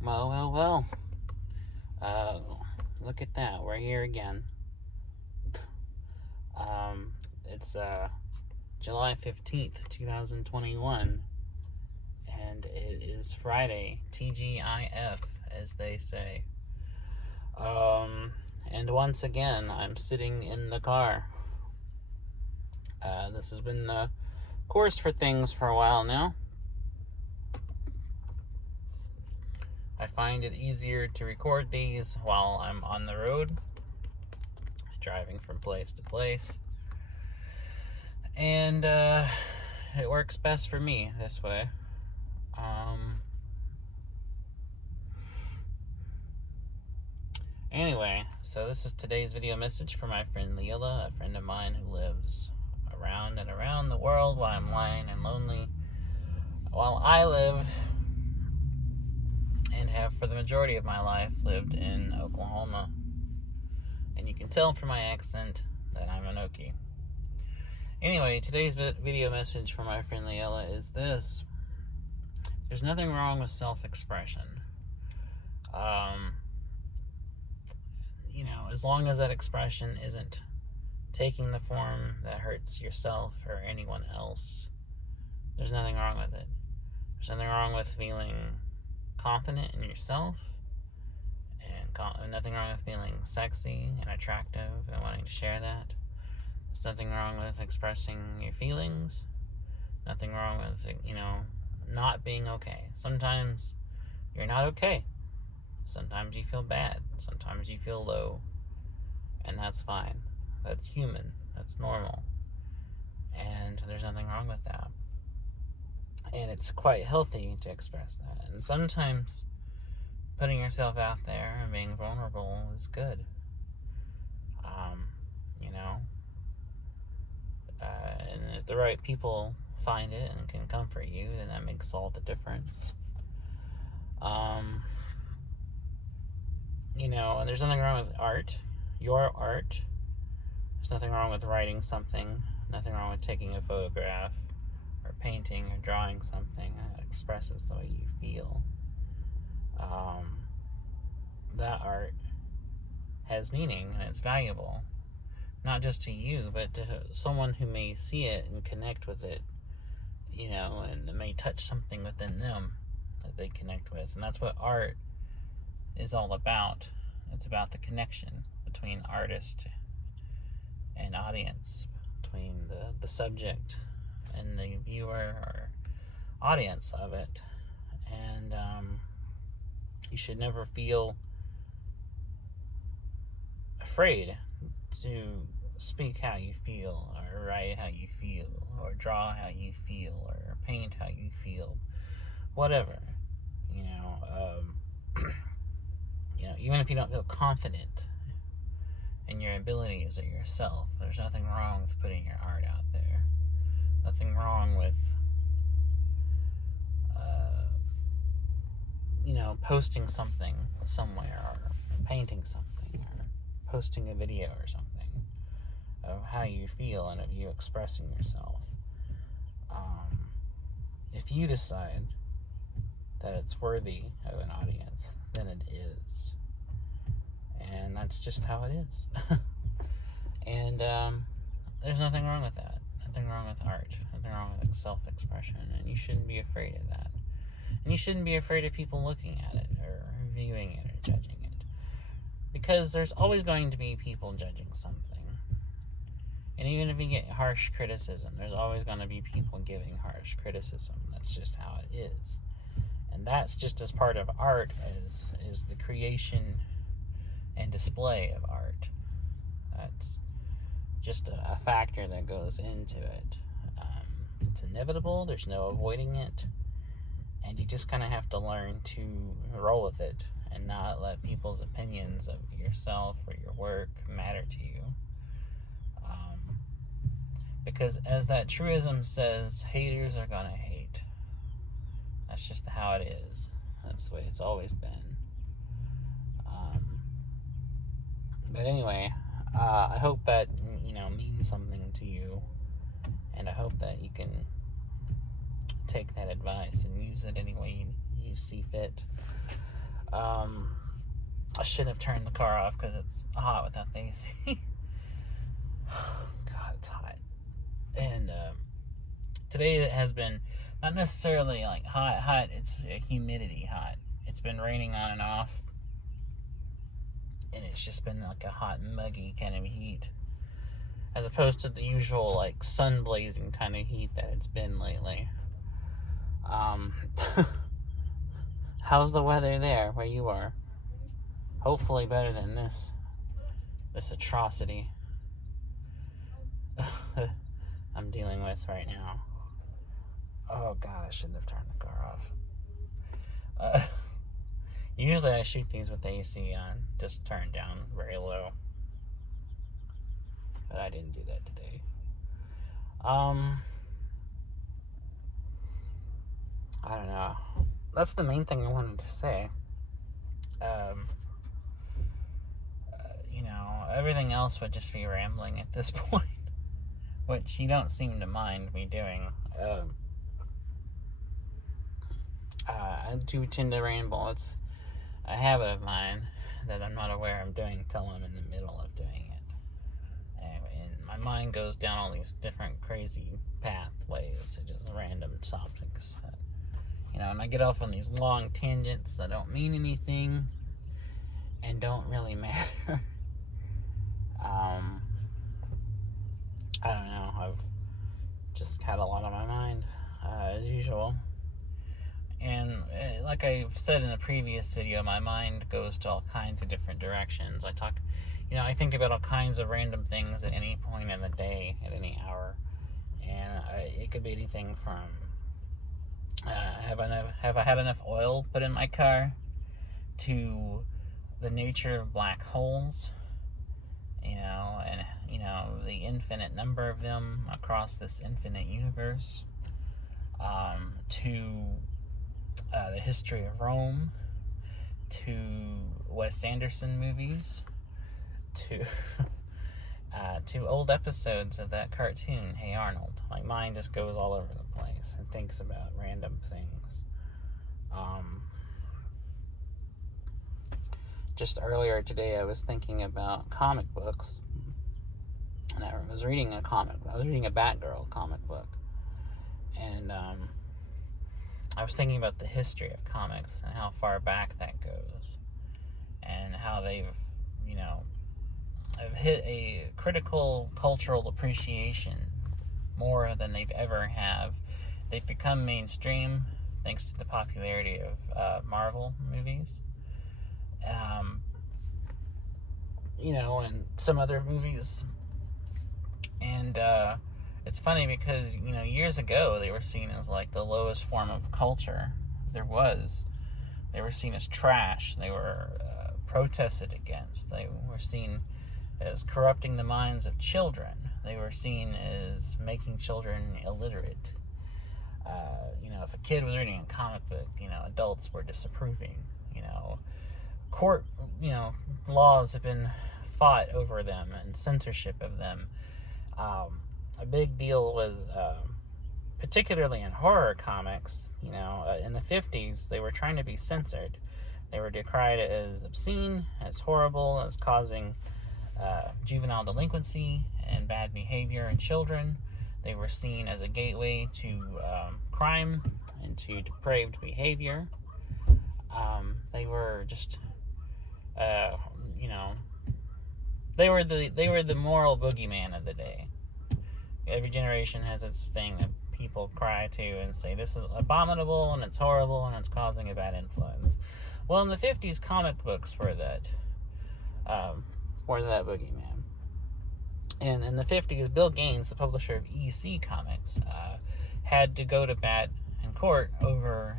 Well. Look at that. We're here again. It's July 15th, 2021, and it is Friday, TGIF, as they say. And once again, I'm sitting in the car. This has been the course for things for a while now. I find it easier to record these while I'm on the road, driving from place to place. And it works best for me this way. Anyway, so this is today's video message for my friend Lilla, a friend of mine who lives around and around the world while I'm lying and lonely, while I live and have for the majority of my life lived in Oklahoma. And you can tell from my accent that I'm an Okie. Anyway, today's video message for my friend Lilla is this. There's nothing wrong with self-expression. As long as that expression isn't taking the form that hurts yourself or anyone else, there's nothing wrong with it. There's nothing wrong with feeling confident in yourself, and nothing wrong with feeling sexy and attractive and wanting to share that. There's nothing wrong with expressing your feelings. Nothing wrong with, not being okay. Sometimes you're not okay. Sometimes you feel bad. Sometimes you feel low. And that's fine. That's human. That's normal. And there's nothing wrong with that. And it's quite healthy to express that. And sometimes putting yourself out there and being vulnerable is good. And if the right people find it and can comfort you, then that makes all the difference. And there's nothing wrong with art. Your art. There's nothing wrong with writing something. Nothing wrong with taking a photograph or painting or drawing something that expresses the way you feel. That art has meaning and it's valuable. Not just to you, but to someone who may see it and connect with it, and it may touch something within them that they connect with. And that's what art is all about. It's about the connection between artist and audience, between the subject and the viewer or audience of it. And you should never feel afraid to speak how you feel, or write how you feel, or draw how you feel, or paint how you feel, whatever. Even if you don't feel confident in your abilities or yourself, there's nothing wrong with putting your art out there. Nothing wrong with posting something somewhere, or painting something, or posting a video or something of how you feel and of you expressing yourself. If you decide that it's worthy of an audience, then it is. And that's just how it is. And there's nothing wrong with that. Nothing wrong with art. Nothing wrong with self-expression. And you shouldn't be afraid of that. And you shouldn't be afraid of people looking at it or viewing it or judging it. Because there's always going to be people judging something. And even if you get harsh criticism, there's always going to be people giving harsh criticism. That's just how it is. And that's just as part of art as is the creation and display of art. That's just a factor that goes into it. It's inevitable. There's no avoiding it. And you just kind of have to learn to roll with it and not let people's opinions of yourself or your work matter to you. Because as that truism says, haters are gonna hate. That's just how it is. That's the way it's always been. But anyway, I hope that, means something to you. And I hope that you can take that advice and use it any way you see fit. I shouldn't have turned the car off because it's hot without the AC. God, it's hot. And today it has been not necessarily like hot, it's humidity hot. It's been raining on and off, and it's just been like a hot, muggy kind of heat, as opposed to the usual like sun blazing kind of heat that it's been lately. How's the weather there where you are? Hopefully better than this atrocity I'm dealing with right now. Oh God, I shouldn't have turned the car off. Usually I shoot these with the AC on, just turned down very low. But I didn't do that today. I don't know. That's the main thing I wanted to say. Everything else would just be rambling at this point, which you don't seem to mind me doing. I do tend to ramble. It's a habit of mine that I'm not aware I'm doing until I'm in the middle of doing it. And my mind goes down all these different crazy pathways to just random topics. And I get off on these long tangents that don't mean anything and don't really matter. I don't know. I've just had a lot on my mind, as usual. And like I've said in a previous video, my mind goes to all kinds of different directions. I think about all kinds of random things at any point in the day, at any hour. And it could be anything from, have I had enough oil put in my car, to the nature of black holes, and the infinite number of them across this infinite universe, to the history of Rome, to Wes Anderson movies, to old episodes of that cartoon, Hey Arnold. My mind just goes all over the place and thinks about random things. Just earlier today, I was thinking about comic books, and I was reading a Batgirl comic book, and I was thinking about the history of comics and how far back that goes, and how they've hit a critical cultural appreciation more than they've ever have. They've become mainstream thanks to the popularity of Marvel movies. And some other movies. And it's funny because, years ago they were seen as like the lowest form of culture there was. They were seen as trash. They were protested against. They were seen as corrupting the minds of children. They were seen as making children illiterate. If a kid was reading a comic book, adults were disapproving. Court, laws have been fought over them, and censorship of them. A big deal was, particularly in horror comics, in the 50s, they were trying to be censored. They were decried as obscene, as horrible, as causing juvenile delinquency and bad behavior in children. They were seen as a gateway to crime and to depraved behavior. They were just, they were the moral boogeyman of the day. Every generation has its thing that people cry to and say, this is abominable, and it's horrible, and it's causing a bad influence. Well, in the 50s, comic books were that boogeyman. And in the 50s, Bill Gaines, the publisher of EC Comics, had to go to bat in court over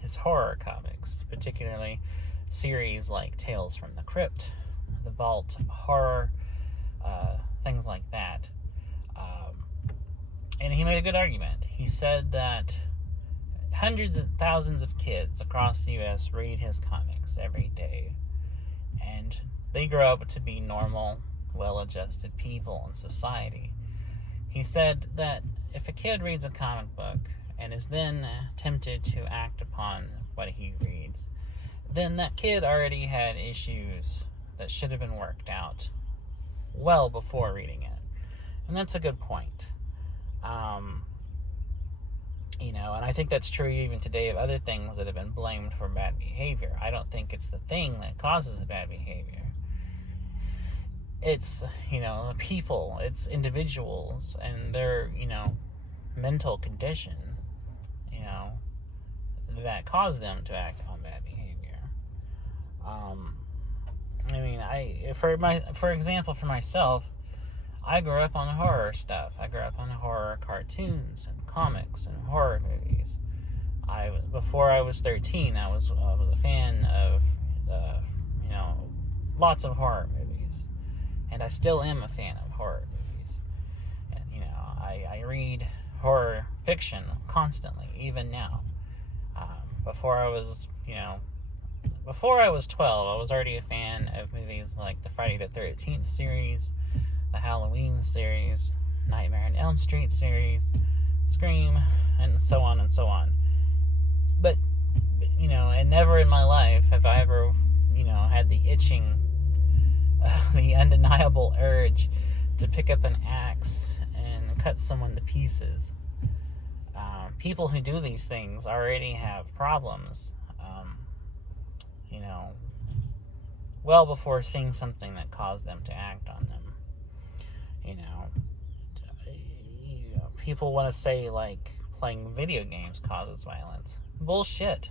his horror comics, particularly series like Tales from the Crypt, The Vault of Horror, things like that. And he made a good argument. He said that hundreds of thousands of kids across the U.S. read his comics every day, and they grow up to be normal, well-adjusted people in society. He said that if a kid reads a comic book and is then tempted to act upon what he reads, then that kid already had issues that should have been worked out well before reading it. And that's a good point. And I think that's true even today of other things that have been blamed for bad behavior. I don't think it's the thing that causes the bad behavior. It's, people, it's individuals and their, mental condition, that cause them to act on bad behavior. For example, for myself, I grew up on horror stuff. I grew up on horror cartoons and comics and horror movies. Before I was 13, I was a fan of, lots of horror movies, and I still am a fan of horror movies. And I read horror fiction constantly, even now. Before I was 12, I was already a fan of movies like the Friday the 13th series, the Halloween series, Nightmare on Elm Street series, Scream, and so on and so on. But, and never in my life have I ever, had the itching, the undeniable urge to pick up an axe and cut someone to pieces. People who do these things already have problems, well before seeing something that caused them to act on them. People want to say, like, playing video games causes violence. Bullshit.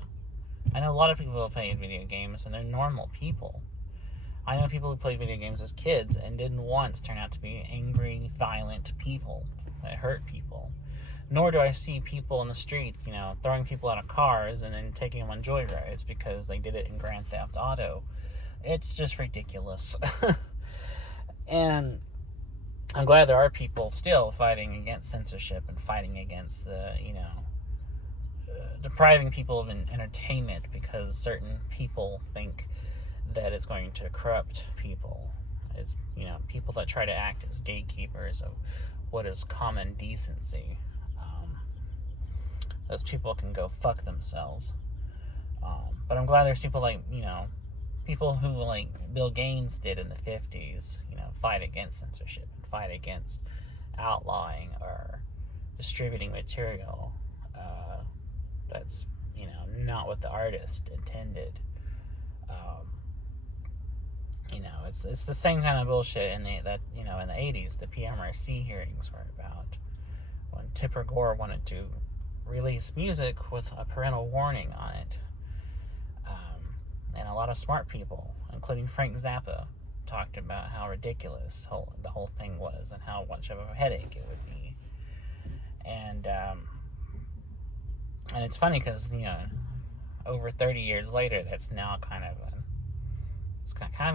I know a lot of people who play video games, and they're normal people. I know people who played video games as kids and didn't once turn out to be angry, violent people that hurt people. Nor do I see people in the street, throwing people out of cars and then taking them on joyrides because they did it in Grand Theft Auto. It's just ridiculous. And I'm glad there are people still fighting against censorship and fighting against the, depriving people of entertainment because certain people think that it's going to corrupt people. It's, people that try to act as gatekeepers of what is common decency. Those people can go fuck themselves. But I'm glad there's people like, people who, like Bill Gaines did in the 50s, fight against censorship and fight against outlawing or distributing material that's, not what the artist intended. It's the same kind of bullshit in the 80s, the PMRC hearings were about, when Tipper Gore wanted to release music with a parental warning on it. And a lot of smart people, including Frank Zappa, talked about how ridiculous the whole thing was and how much of a headache it would be. And it's funny because, over 30 years later, that's now kind of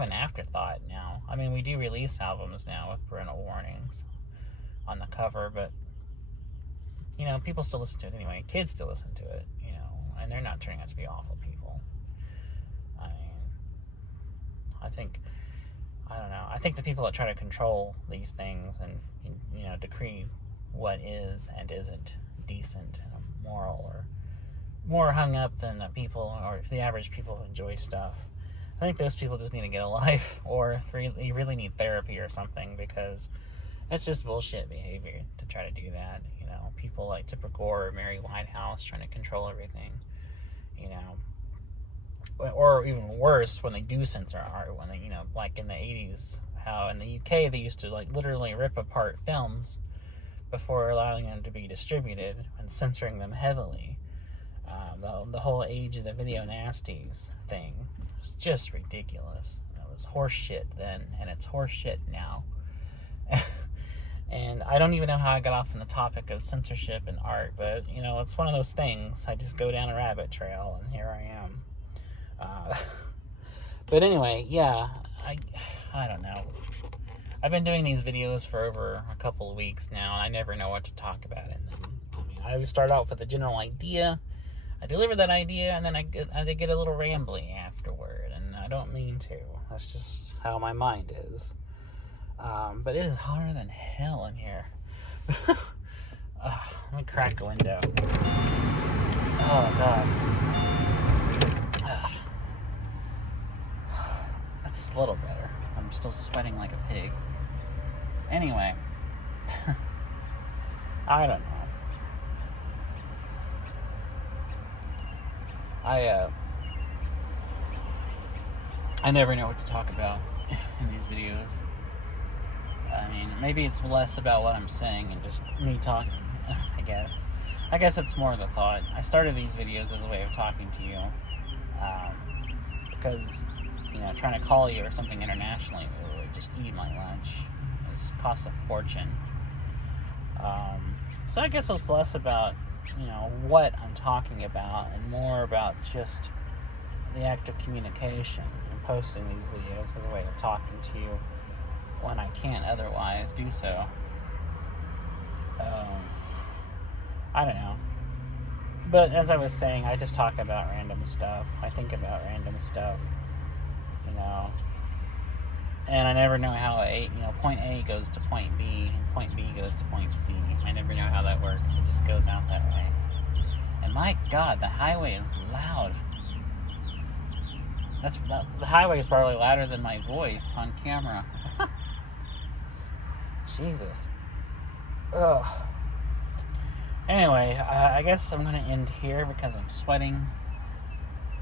an afterthought now. I mean, we do release albums now with parental warnings on the cover, but people still listen to it anyway. Kids still listen to it, and they're not turning out to be awful people. I think the people that try to control these things and, decree what is and isn't decent and moral or more hung up than the people or the average people who enjoy stuff, I think those people just need to get a life or you really need therapy or something, because it's just bullshit behavior to try to do that. People like Tipper Gore or Mary Winehouse trying to control everything, or even worse, when they do censor art, when they, like in the 80s, how in the UK they used to like literally rip apart films before allowing them to be distributed and censoring them heavily. The whole age of the video nasties thing was just ridiculous. It was horse shit then, and it's horse shit now. And I don't even know how I got off on the topic of censorship and art, but, it's one of those things. I just go down a rabbit trail, and here I am. But anyway, yeah, I don't know. I've been doing these videos for over a couple of weeks now, and I never know what to talk about in them. I always start out with a general idea. I deliver that idea, and then I get a little rambly afterward, and I don't mean to. That's just how my mind is. But it is hotter than hell in here. Let me crack the window. Oh, God. a little better. I'm still sweating like a pig. Anyway, I don't know. I never know what to talk about in these videos. I mean, maybe it's less about what I'm saying and just me talking, I guess. I guess it's more the thought. I started these videos as a way of talking to you. Because, trying to call you or something internationally would just eat my lunch. It costs a fortune. So I guess it's less about, what I'm talking about and more about just the act of communication and posting these videos as a way of talking to you when I can't otherwise do so. I don't know. But as I was saying, I just talk about random stuff. I think about random stuff, and I never know how point A goes to point B, and point B goes to point C. I never know how that works. It just goes out that way. And my God, the highway is loud. The highway is probably louder than my voice on camera. Jesus. Ugh. Anyway, I guess I'm going to end here because I'm sweating.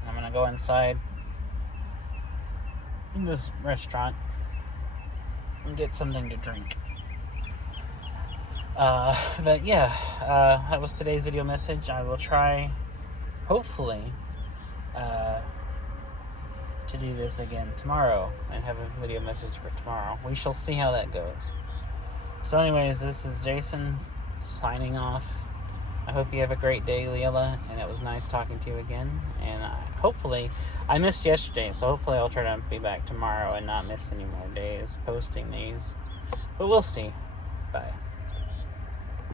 I'm going to go inside in this restaurant and get something to drink. But yeah, that was today's video message. I will try, hopefully, to do this again tomorrow and have a video message for tomorrow. We shall see how that goes. So anyways, this is Jason signing off. I hope you have a great day, Lilla, and it was nice talking to you again. And hopefully, I missed yesterday, so hopefully I'll try to be back tomorrow and not miss any more days posting these. But we'll see. Bye.